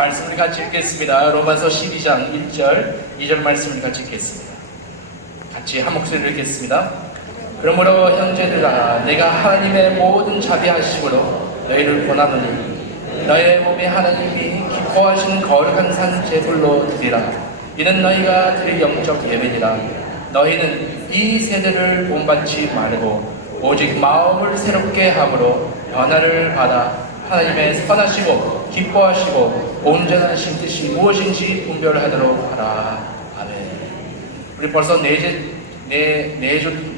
말씀을 같이 읽겠습니다. 로마서 12장 1절, 2절 말씀을 같이 읽겠습니다. 같이 한 목소리로 읽겠습니다. 그러므로 형제들아, 내가 하나님의 모든 자비하심으로 너희를 권하노니 너희의 몸에 하나님이 기뻐하시는 거룩한 산 제물로 드리라. 이는 너희가 드릴 영적 예배니라. 너희는 이 세대를 본받지 말고 오직 마음을 새롭게 함으로 변화를 받아 하나님의 선하시고 기뻐하시고 온전하신 뜻이 무엇인지 분별하도록 하라. 아멘. 우리 벌써 네 주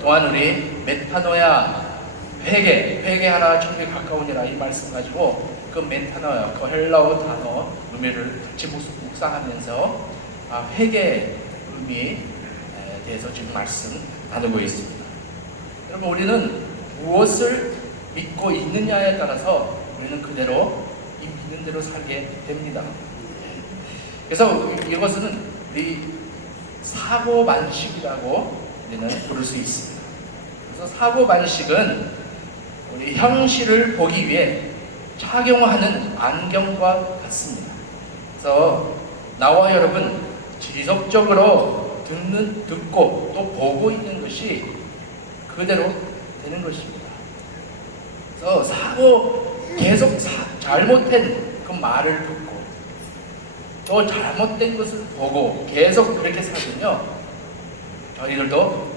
동안 우리 메타노야 회개하라 천국에 가까우니라 이 말씀 가지고 그 메타노야 그 헬라어 단어 의미를 같이 묵상하면서 회개의 의미에 대해서 지금 말씀 나누고 있습니다. 여러분, 우리는 무엇을 믿고 있느냐에 따라서 우리는 그대로 이 믿는 대로 살게 됩니다. 그래서 이것은 우리 사고방식이라고 우리는 부를 수 있습니다. 그래서 사고방식은 우리 현실을 보기 위해 착용하는 안경과 같습니다. 그래서 나와 여러분 지속적으로 듣고 또 보고 있는 것이 그대로 되는 것입니다. 그래서 계속 잘못된 그 말을 듣고 또 잘못된 것을 보고 계속 그렇게 살면요, 저희들도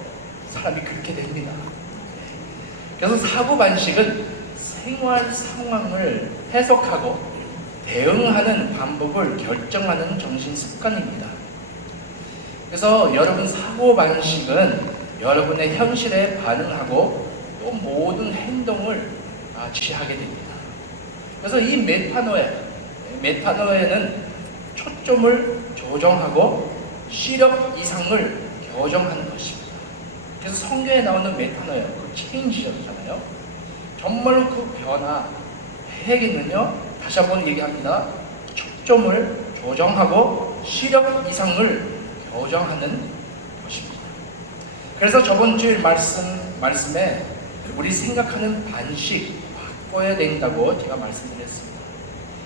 사람이 그렇게 됩니다. 그래서 사고방식은 생활 상황을 해석하고 대응하는 방법을 결정하는 정신습관입니다. 그래서 여러분 사고방식은 여러분의 현실에 반응하고 또 모든 행동을 취하게 됩니다. 그래서 이 메타노에는 초점을 조정하고 시력 이상을 교정하는 것입니다. 그래서 성경에 나오는 메타노야, 그 체인지잖아요. 정말로 그 변화, 회개는요, 다시 한번 얘기합니다. 초점을 조정하고 시력 이상을 교정하는 것입니다. 그래서 저번 주일 말씀에 우리 생각하는 방식 바꿔야 된다고 제가 말씀드렸습니다.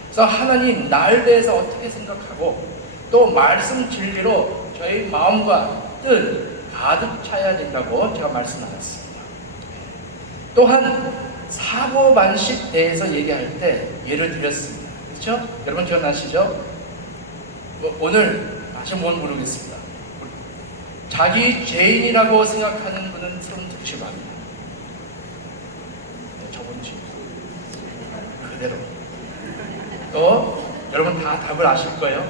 그래서 하나님 나에 대해서 어떻게 생각하고 또 말씀 진리로 저희 마음과 뜻 가득 차야 된다고 제가 말씀 나눴습니다. 또한 사고방식 대해서 얘기할 때 예를 들었습니다. 그렇죠? 여러분 기억나시죠? 오늘 다시 한번 모르겠습니다. 자기 죄인이라고 생각하는 분은 손 들으시 바랍니다. 저번 주 그대로. 또 여러분 다 답을 아실 거예요.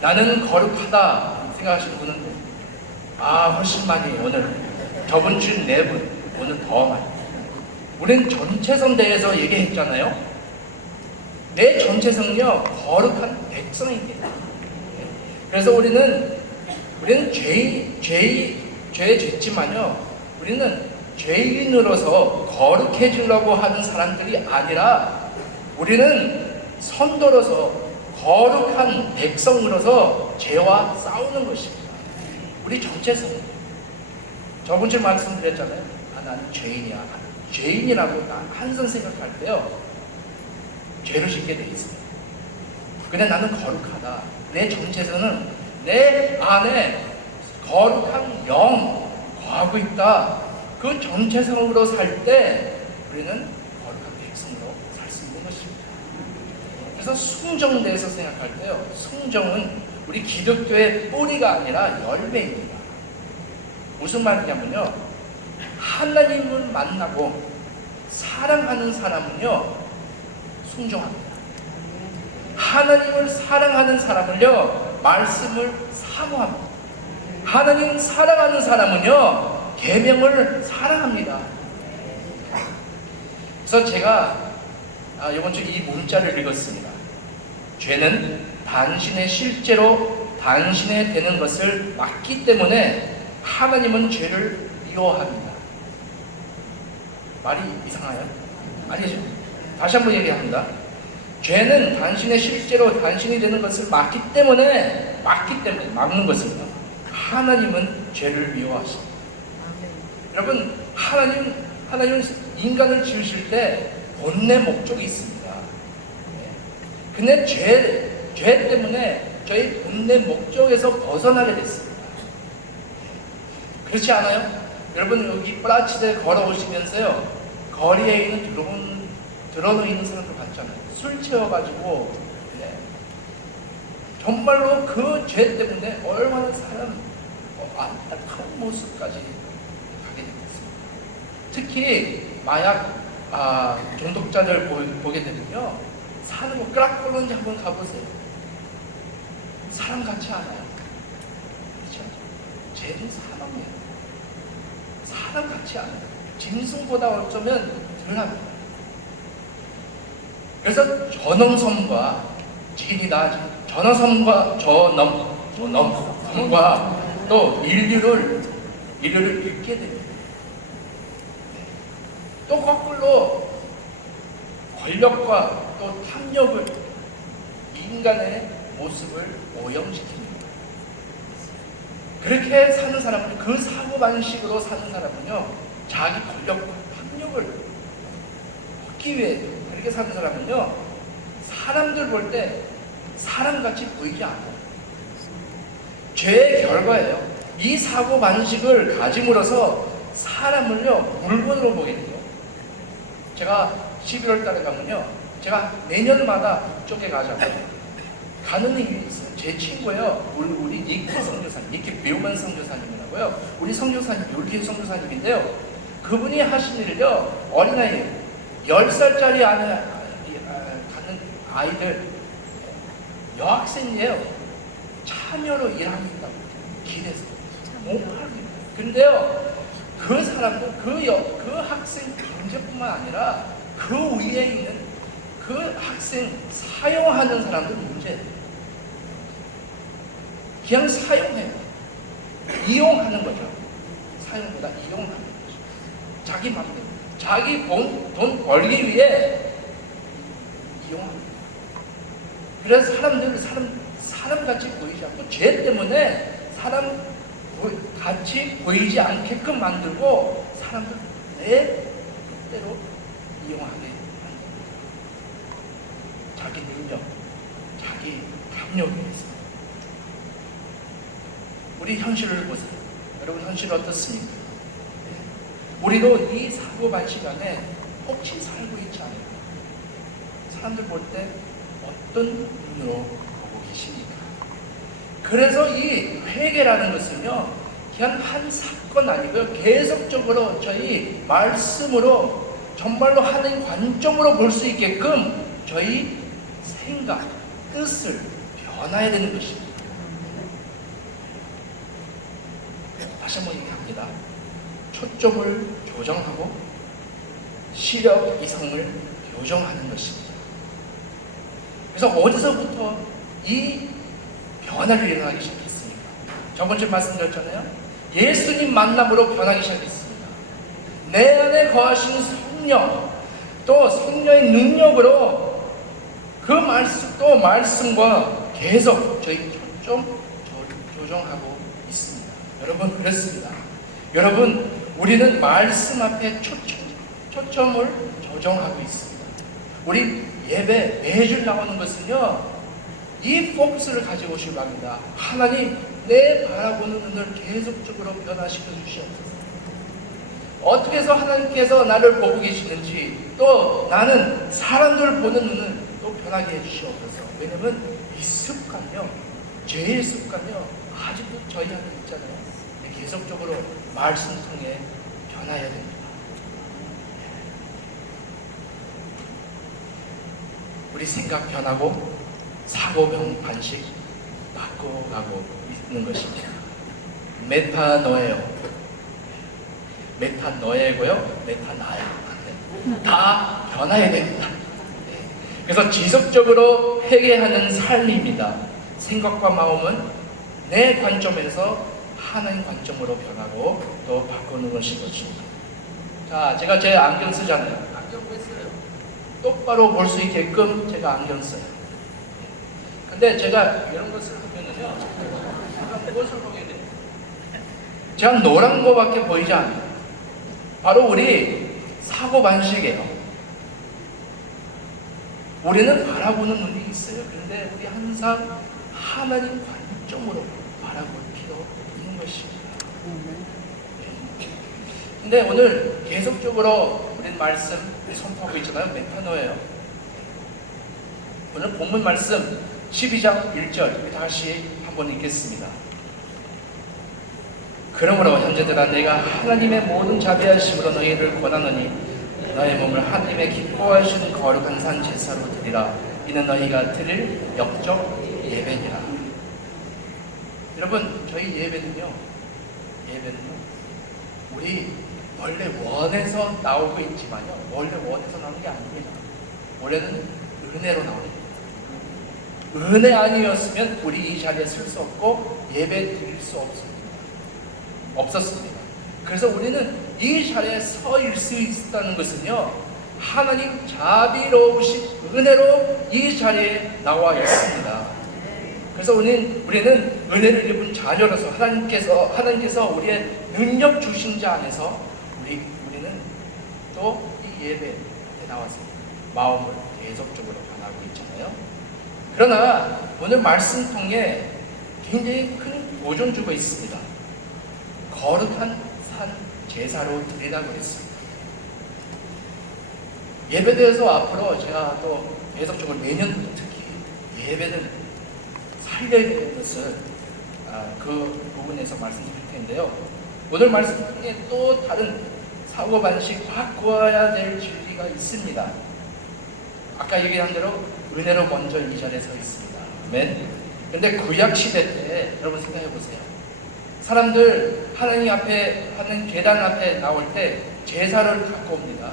나는 거룩하다 생각하시는 분은 훨씬 많이. 오늘 저번 주 4분, 오늘 더 많이. 우리는 전체성 대해서 얘기했잖아요. 내 전체성은요 거룩한 백성입니다. 그래서 우리는 죄졌지만요, 우리는 죄인으로서 거룩해지려고 하는 사람들이 아니라 우리는 선도로서 거룩한 백성으로서 죄와 싸우는 것입니다. 우리 전체성. 저번 주에 말씀드렸잖아요. 나는 죄인이야. 죄인이라고 항상 생각할 때요, 죄를 짓게 돼 있습니다. 근데 나는 거룩하다. 내 전체성은 내 안에 거룩한 영 거하고 있다. 그 전체성으로 살 때 우리는 거룩한 백성으로 살 수 있는 것입니다. 그래서 순정에 대해서 생각할 때요, 순정은 우리 기독교의 뿌리가 아니라 열매입니다. 무슨 말이냐면요, 하나님을 만나고 사랑하는 사람은요 순종합니다. 하나님을 사랑하는 사람은요 말씀을 사모합니다. 하나님 사랑하는 사람은요 계명을 사랑합니다. 그래서 제가 이번 주 이 문자를 읽었습니다. 죄는 당신의 실제로 당신의 되는 것을 막기 때문에 하나님은 죄를 미워합니다. 말이 이상해요? 아니죠. 다시 한번 얘기합니다. 죄는 당신의 실제로 당신이 되는 것을 막기 때문에 막는 것입니다. 하나님은 죄를 미워하십니다. 여러분, 하나님은 인간을 지으실 때 본래 목적이 있습니다. 근데 죄 때문에 저희 본래 목적에서 벗어나게 됐습니다. 그렇지 않아요? 여러분 여기 플라치대 걸어오시면서요, 거리에 있는 드러누워 사람들 봤잖아요. 술 취해가지고, 네. 정말로 그 죄 때문에 얼마나 사람 안타까운 모습까지 가게 되겠습니다. 특히 마약 중독자들 보게 되면요, 사는 거 끄락거리는지 한번 가보세요. 사람 같지 않아요. 그렇죠? 죄는 사람이에요. 사람 같지 않아요. 짐승보다 어쩌면 덜합니다. 그래서 전엄섬과 전엄섬과 또 인류를 잃게 됩니다. 또 거꾸로 권력과 또 탐욕을, 인간의 모습을 오염시킵니다. 그렇게 사는 사람은, 그 사고방식으로 사는 사람은요, 자기 권력과 탐욕을 얻기 위해 그렇게 사는 사람은요, 사람들 볼 때 사람같이 보이지 않아요. 죄의 결과예요. 이 사고방식을 가짐으로써 사람을요, 물건으로 보게 돼요. 제가 11월 달에 가면요, 제가 매년마다 북쪽에 가잖아요. 가는 이유가 있어요. 제 친구예요. 우리 니키 선교사님, 니키 배우만 선교사님이라고요. 우리 선교사님, 요리케 선교사님인데요. 그분이 하신 일을요, 어린아이 10살짜리 가는 아이들, 여학생이에요. 참여로 일하고 있다고 길에서 못 팔립니다. 근데요, 그 사람들, 그 학생 경제뿐만 아니라 그 위에 있는 그 학생 사용하는 사람들 문제예요. 그냥 사용해요. 이용하는 거죠. 사용보다 이용하는 거죠. 자기 맘대로. 자기 돈 벌기 위해 이용합니다. 그래서 사람들을 사람같이 보이지 않고, 죄 때문에 사람같이 보이지 않게끔 만들고, 사람들 내 뜻대로 이용하게 만듭니다. 자기 능력, 자기 탐욕에 있습니다. 우리 현실을 보세요. 여러분 현실 어떻습니까? 우리도 이 사고방식 안에 혹시 살고 있지 않아요? 사람들 볼 때 어떤 눈으로 보고 계십니까? 그래서 이 회개라는 것은요, 그냥 한 사건 아니고요, 계속적으로 저희 말씀으로 정말로 하는 관점으로 볼 수 있게끔 저희 생각, 뜻을 변화해야 되는 것입니다. 다시 한번 얘기합니다. 초점을 조정하고 시력 이상을 교정하는 것입니다. 그래서 어디서부터 이 변화를 일어나기 시작했습니까? 저번주에 말씀드렸잖아요. 예수님 만남으로 변하기 시작했습니다. 내 안에 거하시는 성령, 또 성령의 능력으로 그 말씀과 계속 저희 초점 조정하고 있습니다. 여러분, 그렇습니다. 여러분, 우리는 말씀 앞에 초점을 조정하고 있습니다. 우리 예배 매주 나오는 것은요, 이 포커스를 가지고 오시기 바랍니다. 하나님, 내 바라보는 눈을 계속적으로 변화시켜 주시옵소서. 어떻게 해서 하나님께서 나를 보고 계시는지, 또 나는 사람들을 보는 눈을 또 변하게 해주시옵소서. 왜냐면 이 습관요, 죄의 습관요, 아직도 저희 안에 있잖아요. 계속적으로 말씀 통해 변화해야 됩니다. 우리 생각 변하고 사고 방식 바꿔가고 있는 것입니다. 메타노예고요, 메타나야. 다 변화해야 됩니다. 그래서 지속적으로 회개하는 삶입니다. 생각과 마음은 내 관점에서 하나님 관점으로 변하고 또 바꾸는 것인 것입니다. 자, 제가 제 안경 쓰잖아요. 안경 왜 써요? 똑바로 볼 수 있게끔 제가 안경 써요. 근데 제가 이런 것을 하면은요, 제가 무엇을 보게 돼요? 제가 노란 거밖에 보이지 않아요. 바로 우리 사고방식이에요. 우리는 바라보는 눈이 있어요. 그런데 우리 항상 하나님 관점으로 바라볼 필요 있는 것입니다. 근데 오늘 계속적으로 우리는 말씀 선포하고 있잖아요. 메타노예요. 오늘 본문 말씀 12장 1절 다시 한번 읽겠습니다. 그러므로 형제들아 내가 하나님의 모든 자비하심으로 너희를 권하노니 너희 몸을 하나님의 기뻐하시는 거룩한 산 제사로 드리라. 이는 너희가 드릴 영적 예배니라. 여러분 저희 예배는요 우리 원래 원에서 나오고 있지만요 원래 원에서 나오는 게 아닙니다. 원래는 은혜로 나옵니다. 은혜 아니었으면 우리 이 자리에 설 수 없고 예배 드릴 수 없었습니다. 그래서 우리는 이 자리에 서 있을 수 있다는 것은요 하나님 자비로우신 은혜로 이 자리에 나와 있습니다. 그래서 우리는 은혜를 입은 자녀로서 하나님께서 우리의 능력 주신 자 안에서 우리는 또 이 예배에 나와서 마음을 계속적으로 변하고 있잖아요. 그러나 오늘 말씀 통해 굉장히 큰 보존주가 있습니다. 거룩한 산 제사로 드리라고 했습니다. 예배에 대해서 앞으로 제가 또 계속적으로 매년부터 특히 예배는 살려야 되는 것을 그 부분에서 말씀드릴 텐데요. 오늘 말씀 중에 또 다른 사고방식 바꿔야 될 진리가 있습니다. 아까 얘기한 대로 은혜로 먼저 이 자리에 서 있습니다. 아멘. 근데 구약 시대 때 여러분 생각해 보세요. 사람들 하나님 앞에 하는 계단 앞에 나올 때 제사를 갖고 옵니다.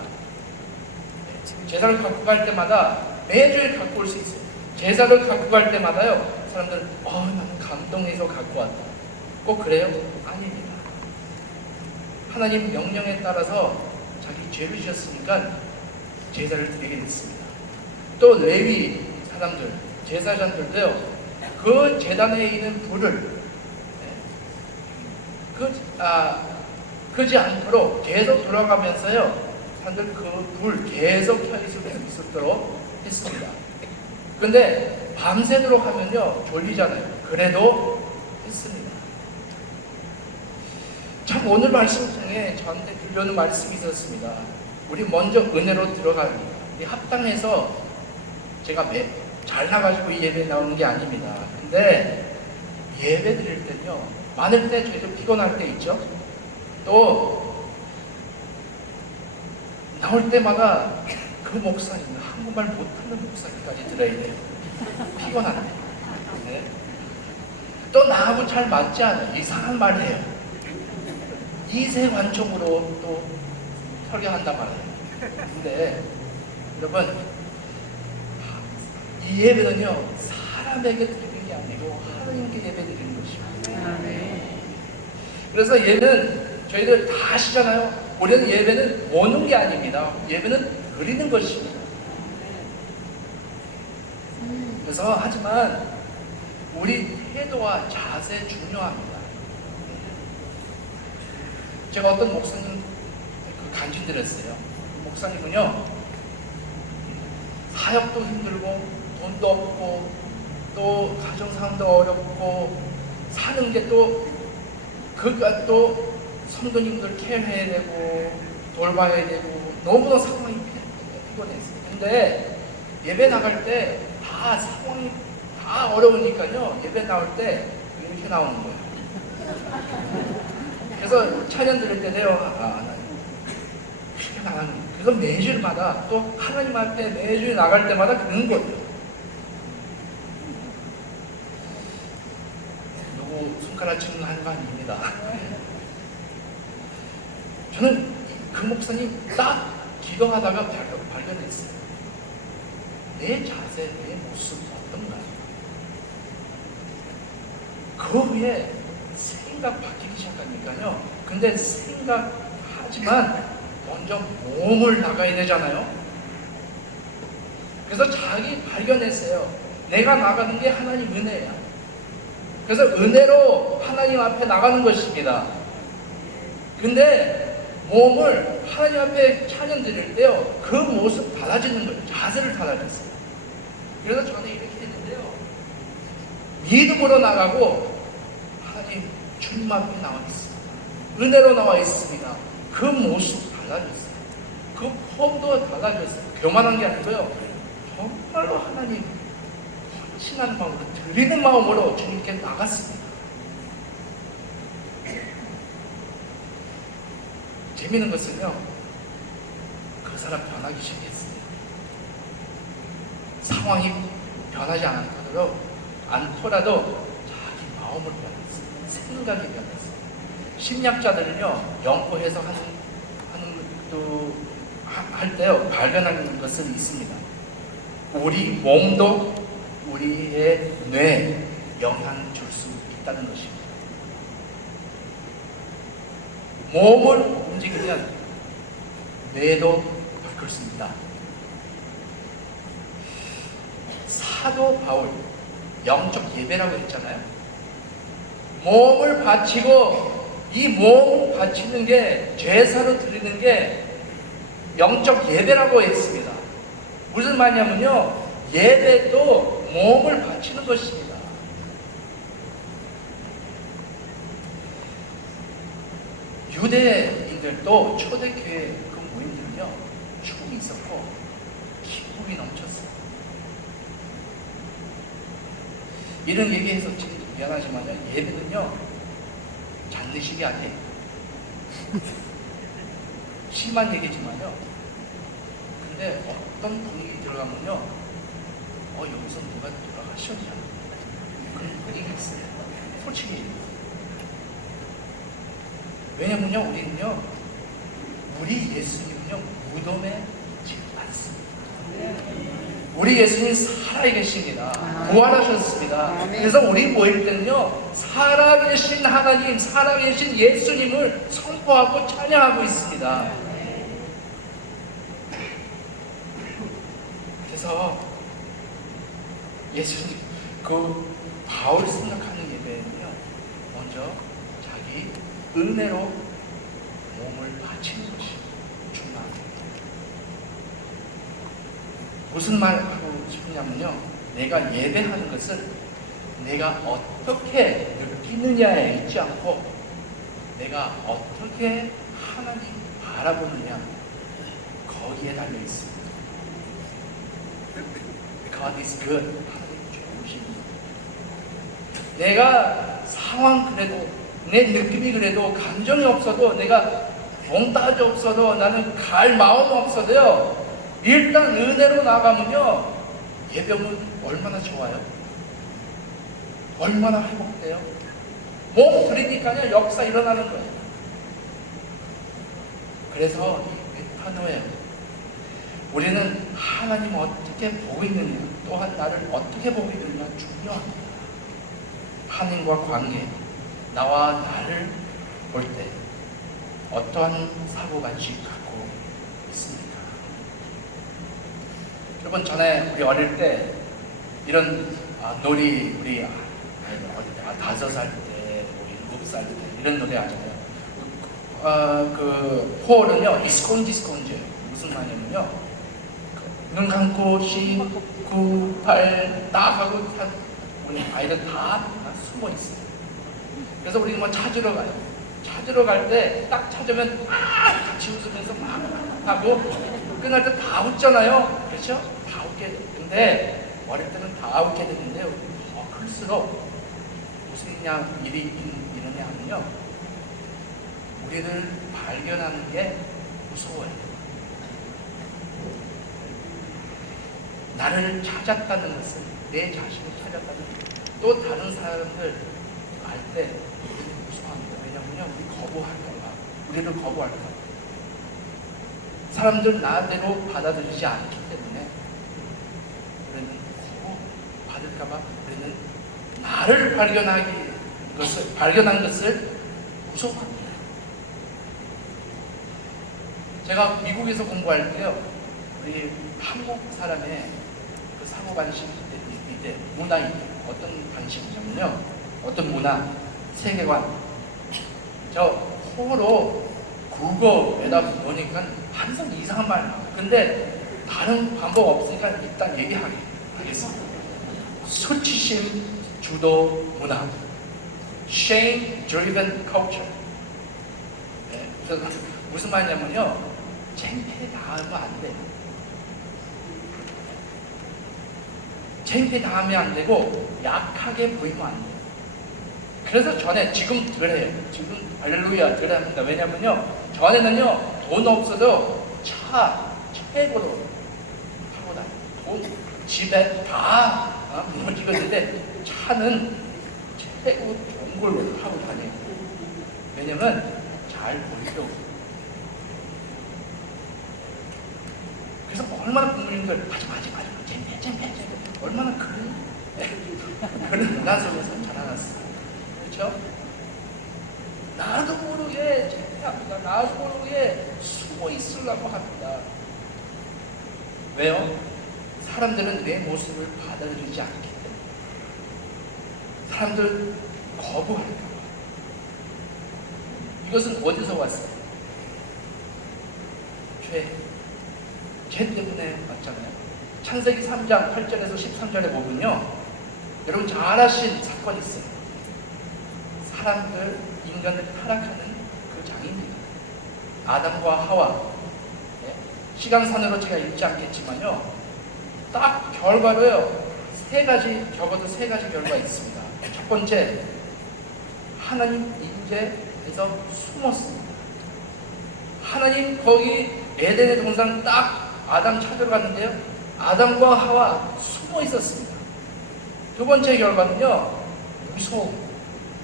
제사를 갖고 갈 때마다 매주에 갖고 올 수 있어요. 제사를 갖고 갈 때마다요 사람들은 나는 감동해서 갖고 왔다. 꼭 그래요? 아닙니다. 하나님 명령에 따라서 자기 죄를 지었으니까 제사를 드리게 됐습니다. 또 레위 사람들, 제사장들도요 그 제단에 있는 불을 끄지 않도록 계속 돌아가면서요 사람들 그 불 계속 켜 있을 수 있도록 했습니다. 근데 밤새도록 하면요 졸리잖아요. 그래도 했습니다. 참 오늘 말씀 중에 저한테 들려오는 말씀이 있었습니다. 우리 먼저 은혜로 들어가기 합당해서 제가 잘나가지고 이 예배에 나오는 게 아닙니다. 근데 예배 드릴 때는요 많을 때 저희도 피곤할 때 있죠. 또 나올 때마다 그 목사님 한국말 못하는 목사님까지 들어야 돼요. 피곤한데. 네. 또 나하고 잘 맞지 않아요. 이상한 말 해요. 이세 관점으로 또 설교한단 말이에요. 근데 여러분 이 예배는요 사람에게 드리는 게 아니고 하나님께 예배 드리는 것입니다. 그래서 예배는 저희들 다 아시잖아요. 우리는 예배는 오는 게 아닙니다. 예배는 드리는 것입니다. 그래서 하지만 우리 태도와 자세 중요합니다. 제가 어떤 목사님 간증 드렸어요. 그 목사님은요 사역도 힘들고 돈도 없고 또 가정 상황도 어렵고 사는 게 또 그가 또 성도님들 케어해야 되고 돌봐야 되고 너무나 상황이 피곤했어요. 근데 예배 나갈 때 다 상황이 다 어려우니까요 예배 나올 때 이렇게 나오는 거예요. 그래서 찬양 드릴 때도요 그렇게 나가는 거예요. 그래서 매주마다 또 하나님 앞에 매주 나갈 때마다 그런 거예요. 누구 손가락 치는 거 하는 거 아닙니다. 저는 그 목사님 딱 기도하다가 발견했어요. 내 자세, 내 모습 어떤가? 그 후에 생각 바뀌기 시작하니까요. 근데 생각하지만 먼저 몸을 나가야 되잖아요. 그래서 자기 발견했어요. 내가 나가는 게 하나님 은혜야. 그래서 은혜로 하나님 앞에 나가는 것입니다. 근데 몸을 하나님 앞에 찬양 드릴 때요 그 모습 달라지는 거예요. 자세를 달라졌어요. 그래서 저는 이렇게 믿음으로 나가고 하나님 주님 앞에 나와 있습니다. 은혜로 나와 있습니다. 그 모습 달라졌어요. 그 폼도 달라졌어요. 교만한 게 아니고요. 정말로 하나님 헌신하는 마음으로 드리는 마음으로 주님께 나갔습니다. 재미있는 것은요, 그 사람 변하기 시작했어요. 상황이 변하지 않더라도 자기 마음을 변했어요. 생각이 변했어요. 심리학자들은요, 연구해서 할 때요, 발견한 것은 있습니다. 우리 몸도 우리의 뇌에 영향을 줄 수 있다는 것입니다. 몸을 움직이면 뇌도 바꿀 수 있다. 사도 바울 영적 예배라고 했잖아요. 몸을 바치고 이 몸을 바치는 게 제사로 드리는 게 영적 예배라고 했습니다. 무슨 말이냐면요, 예배도 몸을 바치는 것입니다. 유대인들도 초대교회 그 모임들은요, 축복이 있었고 기쁨이 넘쳤어요. 이런 얘기해서 지금 미안하지만요, 예배는요 장례식이 아니에요. 심한 얘기지만요, 근데 어떤 분위기 들어가면요, 여기서 누가 돌아가셨냐, 그런 분위기가 있어요. 솔직히. 왜냐면요, 우리는요, 우리 예수님은요, 무덤에 있지 않습니다. 우리 예수님 살아계십니다. 부활하셨습니다. 그래서 우리 모일 때는요, 살아계신 하나님, 살아계신 예수님을 선포하고 찬양하고 있습니다. 그래서 예수님, 그 바울 생각하는 예배는요, 먼저 자기 은혜로 몸을 바치는 것이 중요합니다. 무슨 말 하고 싶냐면요, 내가 예배하는 것은 내가 어떻게 느끼느냐에 있지 않고 내가 어떻게 하나님 바라보느냐, 거기에 달려 있습니다. God is good. 하나님 좋으십니다. 내가 상황 그래도, 내 느낌이 그래도, 감정이 없어도, 내가 몽따지 없어도, 나는 갈 마음 없어도요, 일단 은혜로 나가면요, 예배는 얼마나 좋아요? 얼마나 회복돼요? 몸 드리니까요, 역사 일어나는 거예요. 그래서 이 메타노에 우리는 하나님을 어떻게 보고 있느냐, 또한 나를 어떻게 보고 있느냐 중요합니다. 하나님과 관계, 나와 나를 볼 때 어떠한 사고방식 갖고 있습니까? 여러분, 전에 우리 어릴 때 이런 놀이, 우리 어릴 때 5살 때, 7살 때 이런 노래 하잖아요. 그 포을은요, 이스콘지 스콘지. 무슨 말이냐면요, 눈 감고 구, 팔, 딱 하고 우리 아이들 다 숨어 있어요. 그래서 우리 뭐 찾으러 가요. 찾으러 갈 때 딱 찾으면 같이 웃으면서 막 하고 끝날 때 다 웃잖아요. 그렇죠? 다 웃게 돼요. 근데 어릴 때는 다 웃게 되는데요, 클수록 무슨 일이 일어나냐면요, 우리를 발견하는 게 무서워요. 나를 찾았다는 것은, 내 자신을 찾았다는 것, 또 다른 사람들 알 때 우리는 무서워합니다. 왜냐면요, 우리 거부할까봐, 우리를 거부할까봐, 사람들 나대로 받아들이지 않기 때문에 우리는 거부받을까봐, 우리는 나를 발견한 것을 무서워합니다. 제가 미국에서 공부할 때요, 우리 한국 사람의 그 사고방식 이때 문화이 어떤 방식이냐면요, 어떤 문화, 세계관, 저 호로 국어에다 보니까 항상 이상한 말 나와요. 근데 다른 방법 없으니까 일단 얘기하겠습니다. 수치심, 주도 문화, shame-driven culture. 네, 그래서 무슨 말이냐면요, 창피해 당하면 안 돼요. 창피해 당하면 안 되고 약하게 보이면 안 돼요. 그래서 지금 그래요. 지금 할렐루야 그래야 합니다. 왜냐면요, 전에는요, 돈 없어도 차 최고로 타고 다녀요. 돈 집에 다 물건 찍었는데 차는 최고 좋은 걸로 타고 다녀요. 왜냐면 잘 보이려고. 그래서 얼마나 부모님들 하지 잼패 얼마나 그런 문화 속에서 자라났어요. 그렇죠? 나도 모르게 잼패합니다. 나도 모르게 숨어 있으려고 합니다. 왜요? 사람들은 내 모습을 받아들이지 않기 때문에. 사람들 거부할까 봐. 이것은 어디서 왔어요? 죄 때문에 왔잖아요. 창세기 3장 8절에서 13절에 보면요, 여러분 잘 아신 사건이 있어요. 사람들, 인간을 타락하는 그 장입니다. 아담과 하와. 네? 시간산으로 제가 읽지 않겠지만요, 딱 결과로요, 적어도 세 가지 결과가 있습니다. 첫 번째, 하나님 임재에서 숨었습니다. 하나님 거기 에덴의 동산 딱 아담 찾으러 갔는데요, 아담과 하와 숨어 있었습니다. 두 번째 결과는요, 무서워,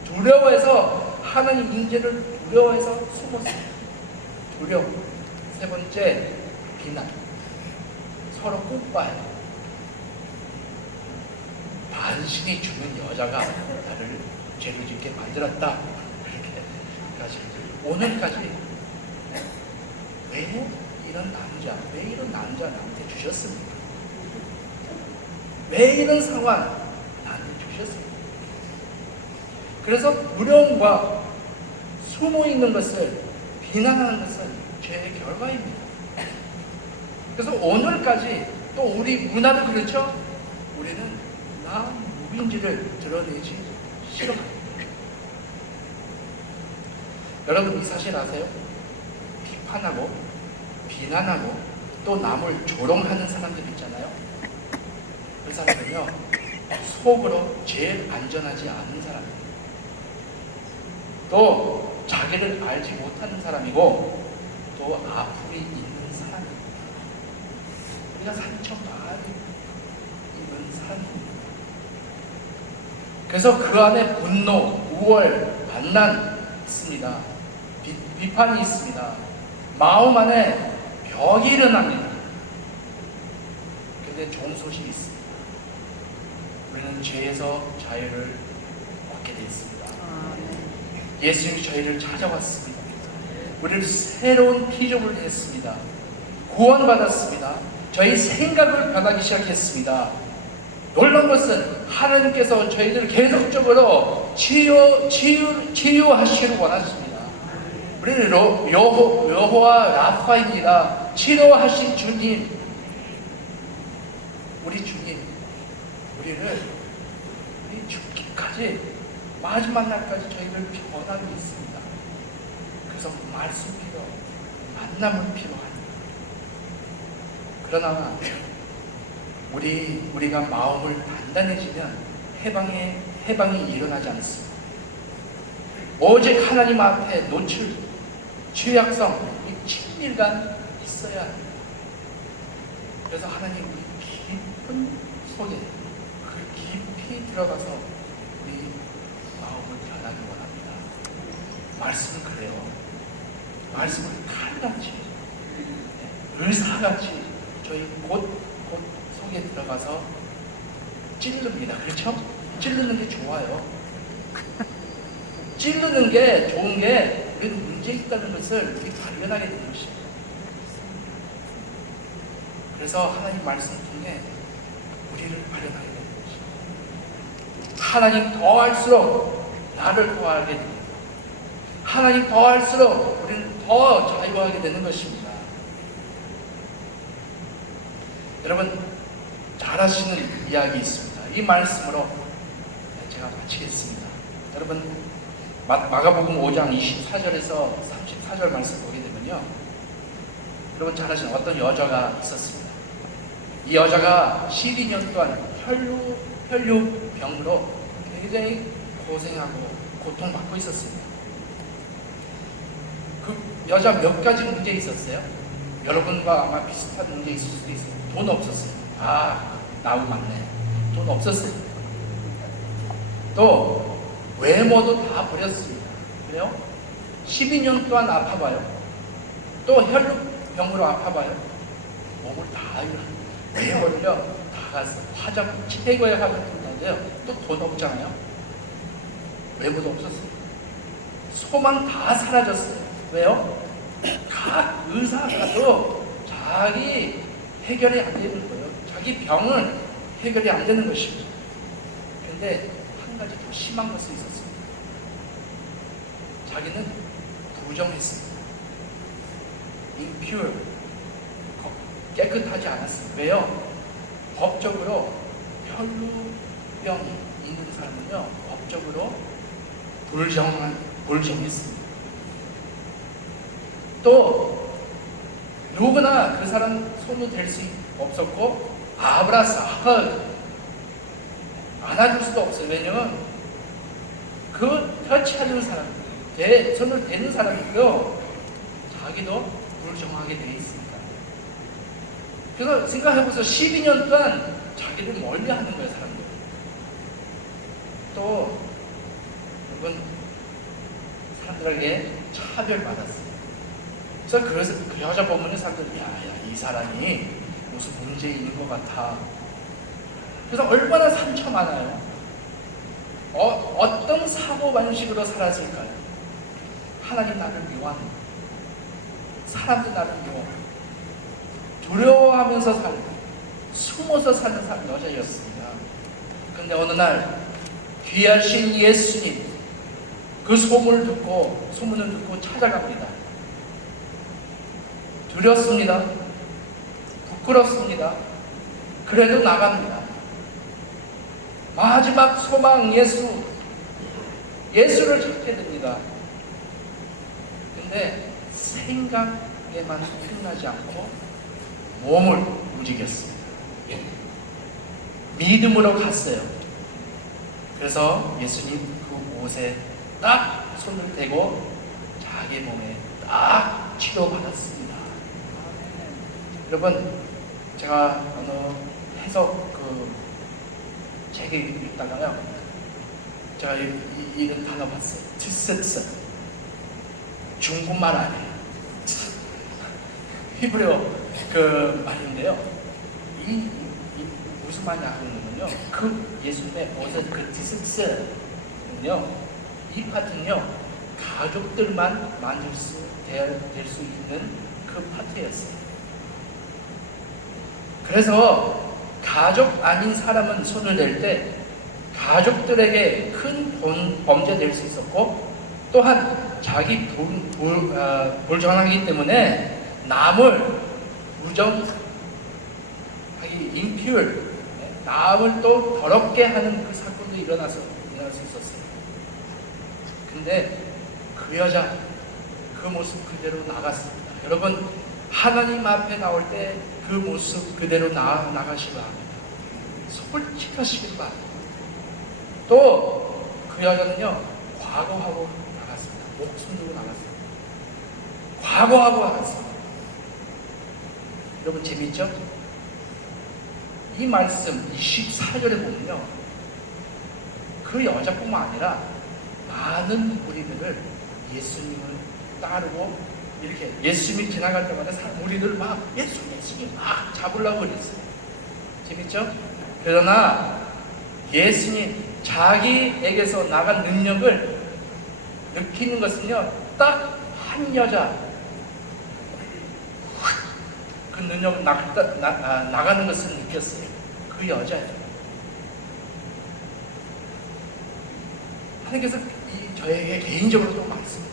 두려워해서, 하나님 임재를 두려워해서 숨었습니다. 두려워. 세 번째, 비난. 서로 꼽아요. 당신이 주는 여자가 나를 죄를 짓게 만들었다. 그렇게까지 오늘까지 왜 이런 남자 나한테 주셨습니까? 왜 이런 상황 나한테 주셨습니까? 그래서 두려움과 숨어 있는 것을 비난하는 것은 죄의 결과입니다. 그래서 오늘까지 또 우리 문화도 그렇죠? 우리는 나 누구인지를 드러내지 싫어합니다. 여러분 이 사실 아세요? 비판하고 비난하고 또 남을 조롱하는 사람들 있잖아요. 그 사람은요, 속으로 제일 안전하지 않은 사람이에요. 또 자기를 알지 못하는 사람이고 또 아픔이 있는 사람이에요. 우리가 상처 많이 입은 사람입니다. 그래서 그 안에 분노, 우월, 반난 있습니다. 비판이 있습니다. 마음 안에 벽이 일어납니다. 근데 좋은 소식이 있습니다. 우리는 죄에서 자유를 얻게 되어 있습니다. 예수님이 저희를 찾아왔습니다. 우리를 새로운 피조물을 했습니다. 구원받았습니다. 저희 생각을 변하기 시작했습니다. 놀라운 것은 하나님께서 저희들을 계속적으로 치유하시기를 원하십니다. 우리는 여호와 라파입니다. 치료하신 주님, 우리 주님, 우리를 죽기까지 마지막 날까지 저희를 변하고 있습니다. 그래서 말씀 필요, 만남은 필요합니다. 그러나 우리가 마음을 단단해지면 해방이 일어나지 않습니다. 오직 하나님 앞에 노출, 취약성, 친밀감 있어야 합니다. 그래서 하나님 우리 깊은 속에 그 깊이 들어가서 우리 마음을 변하기 원합니다. 말씀은 그래요. 말씀은 칼같이, 의사같이 저희 곧 속에 들어가서 찌릅니다. 그렇죠? 찌르는 게 좋아요. 찌르는 게 좋은 게 우리 문제 있다는 것을 우리 발견하게 되는 것입니다. 그래서 하나님 말씀 통해 우리를 발견하게 되는 것입니다. 하나님 더할수록 나를 더하게 됩니다. 하나님 더할수록 우리는 더 자유하게 되는 것입니다. 여러분 잘 아시는 이야기 있습니다. 이 말씀으로 제가 제가 마치겠습니다. 여러분 마가복음 5장 24절에서 34절 말씀 보게 되면요, 여러분 잘 아시는 어떤 여자가 있었습니다. 이 여자가 12년 동안 혈류병으로 굉장히 고생하고 고통받고 있었습니다. 그 여자 몇 가지 문제 있었어요. 여러분과 아마 비슷한 문제 있을 수도 있어요. 돈 없었어요. 나우 맞네. 돈 없었어요. 또 외모도 다 버렸습니다. 그래요? 12년 동안 아파봐요. 또 혈류병으로 아파봐요. 몸을 다 외모를요 다 갔어요. 화장 치대고야 하면 된다고요. 또 돈 없잖아요. 외모도 없었어요. 소망 다 사라졌어요. 왜요? 각 의사가도 자기 해결이 안 되는 거예요. 자기 병은 해결이 안 되는 것입니다. 근데 한 가지 더 심한 것이 있었습니다. 자기는 부정했습니다. impure, 깨끗하지 않았어요. 왜요? 법적으로 혈루병이 있는 사람은요, 법적으로 불정했습니다. 또 누구나 그 사람 손도 댈 수 없었고 안아줄 수도 없어요. 왜냐면 그 터치하는 사람, 손을 대는 사람이고요, 자기도 불정하게 되어 있습니다. 그래서 생각해보세요. 12년 동안 자기를 멀리하는 거예요, 사람들. 또 여러분, 사람들에게 차별받았어요. 그래서 그 여자 보면 사람들이 이 사람이 무슨 문제 있는 것 같아. 그래서 얼마나 상처 많아요. 어떤 사고방식으로 살았을까요? 하나님 나를 미워하는, 사람들 나를 미워하는, 두려워하면서 살고 숨어서 사는 여자였습니다. 그런데 어느 날 귀하신 예수님 그 소문을 듣고 찾아갑니다. 두렵습니다. 부끄럽습니다. 그래도 나갑니다. 마지막 소망 예수를 찾게 됩니다. 근데 생각에만 끝나지 않고 몸을 움직였습니다. 믿음으로 갔어요. 그래서 예수님 그 옷에 딱 손을 대고 자기 몸에 딱 치료받았습니다. 여러분, 제가 어느 해석 책에 읽다가요, 제가 이런 단어 봤어요. 트세트. 중국말 아니에요. 히브리어 말인데요. 이 무슨 말이냐면요, 그 예수님의 옷의 그 트세트는요, 이 파트는요, 가족들만 만질 될 수 있는 그 파트였어요. 그래서 가족 아닌 사람은 손을 댈 때 가족들에게 큰 범죄 될 수 있었고, 또한 자기 불정하기 때문에 남을 impure, 남을 또 더럽게 하는 그 사건도 일어날 수 있었어요. 근데 그 여자 그 모습 그대로 나갔습니다. 여러분, 하나님 앞에 나올 때 그 모습 그대로 나가시기 바랍니다. 솔직하시길 바랍니다. 또 그 여자는요, 과거하고 나갔습니다. 목숨 두고 나갔습니다. 과거하고 나갔습니다. 여러분, 재밌죠? 이 말씀 24절에 보면요, 그 여자뿐만 아니라 많은 무리들을 예수님을 따르고 이렇게 예수님이 지나갈 때마다 무리들 막 예수님 막 잡으려고 그랬어요. 재밌죠? 그러나 예수님 자기에게서 나간 능력을 느끼는 것은요, 딱 한 여자, 그 능력을 나가는 것을 느꼈어요. 그 여자예요. 하나님께서 저에게 개인적으로 또 많습니다.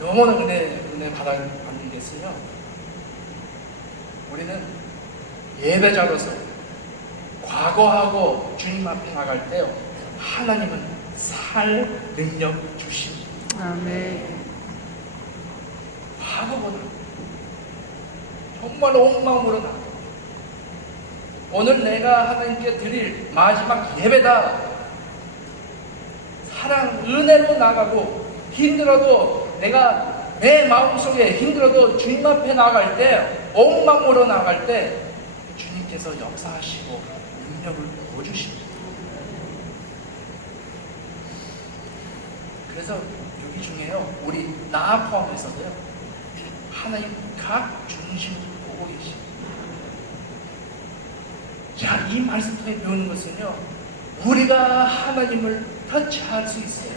너무나 은혜 받는 게 있어요. 우리는 예배자로서 과거하고 주님 앞에 나갈 때요, 하나님은 살 능력 주십니다. 아멘. 과거보다 정말 온 마음으로 나가. 오늘 내가 하나님께 드릴 마지막 예배다. 사랑, 은혜로 나가고 힘들어도 내가 내 마음속에 힘들어도 주님 앞에 나갈 때 온 마음으로 나갈 때 주님께서 역사하시고 능력을 부어주십니다. 그래서 여기 중에요, 우리 나 포함해서도요, 하나님 각 중심으로 보고 계십니다. 자, 이 말씀 통해 배우는 것은요, 우리가 하나님을 터치할 수 있어요.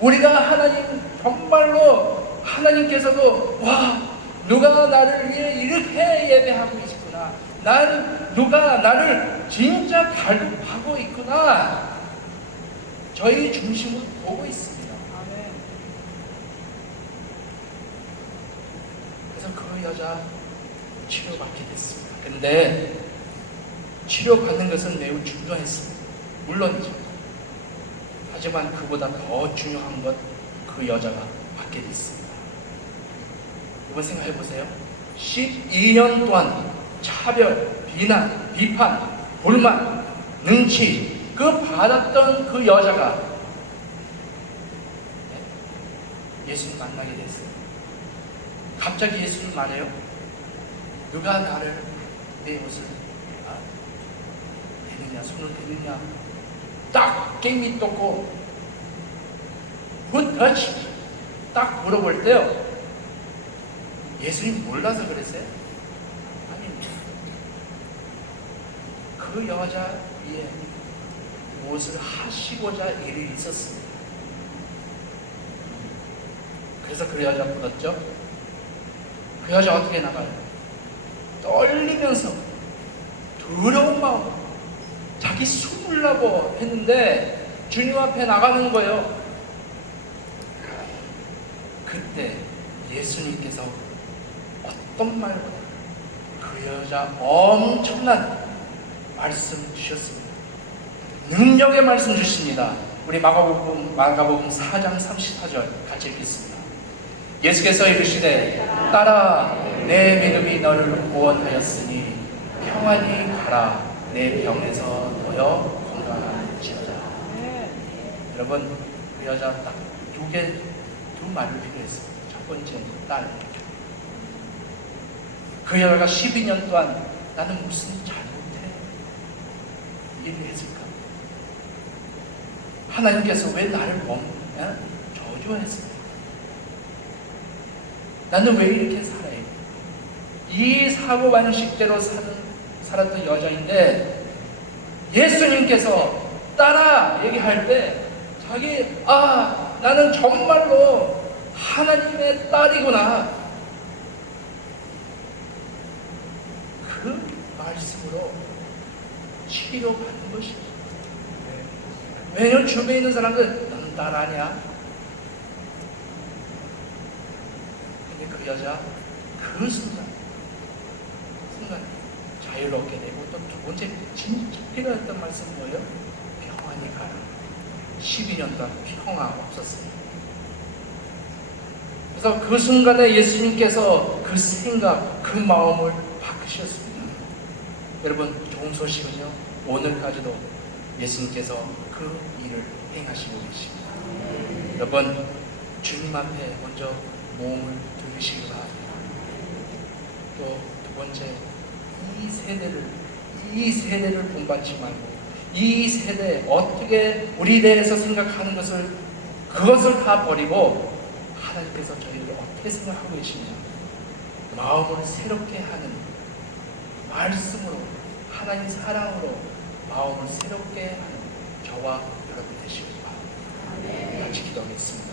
우리가 하나님 정말로 하나님께서도 와, 누가 나를 위해 이렇게 예배하고 있구나, 누가 나를 진짜 갈급하고 있구나, 저희 중심을 보고 있습니다. 그래서 그 여자 치료받게 됐습니다. 근데 치료받는 것은 매우 중요했습니다. 물론이죠. 하지만 그보다 더 중요한 것, 그 여자가 받게 됐습니다. 이번 생각해 보세요. 12년 동안 차별, 비난, 비판, 불만, 능치 그 받았던 그 여자가 예수님 만나게 됐어요. 갑자기 예수님 말해요. 누가 나를 내 옷을 대느냐, 손을 대느냐, 딱 게임이 떴고 굿 터치 딱 물어볼 때요, 예수님 몰라서 그랬어요? 아닙니다. 그 여자 위에 무엇을 하시고자 일이 있었습니다. 그래서 그 여자 불렀죠. 그 여자 어떻게 나가요? 떨리면서 두려운 마음, 자기 숨으려고 했는데 주님 앞에 나가는 거예요. 그때 예수님께서 어떤 말보다 그 여자 엄청난 말씀 주셨습니다. 능력의 말씀 주십니다. 우리 마가복음 4장 34절 같이 읽겠습니다. 예수께서 이르시되 딸아, 내 믿음이 너를 구원하였으니 평안히 가라. 내 병에서 놓여 건강하지어다. 여러분, 그 여자 딱 두 말을 필요했습니다. 첫 번째, 딸. 그 여자가 12년 동안 나는 무슨 잘못해 일을 했을까? 하나님께서 왜 나를 저주했을까? 나는 왜 이렇게 살아야 해? 이 사고방식대로 살았던 여자인데 예수님께서 딸아 얘기할 때 나는 정말로 하나님의 딸이구나, 그 말씀으로 치료받는 것입니다. 왜냐면 주변에 있는 사람들 너는 딸 아니야? 근데 그 여자 그 순간 자유롭게 되고, 또 두 번째 진짜 필요했던 말씀은 뭐예요? 평안히 가라. 12년 동안 평화 없었어요. 그래서 그 순간에 예수님께서 그 생각, 그 마음을 바꾸셨습니다. 여러분, 좋은 소식은요, 오늘까지도 예수님께서 그 일을 행하시고 계십니다. 여러분, 주님 앞에 먼저 몸을 들으시기 바랍니다. 또 두 번째, 이 세대를 본받지 말고 이 세대에 어떻게 우리 대해서 생각하는 그것을 다 버리고 하나님께서 저희를 어떻게 생각하고 계시냐, 마음을 새롭게 하는 말씀으로, 하나님 사랑으로 마음을 새롭게 하는 저와 여러분 되시기 바랍니다. 같이 기도하겠습니다.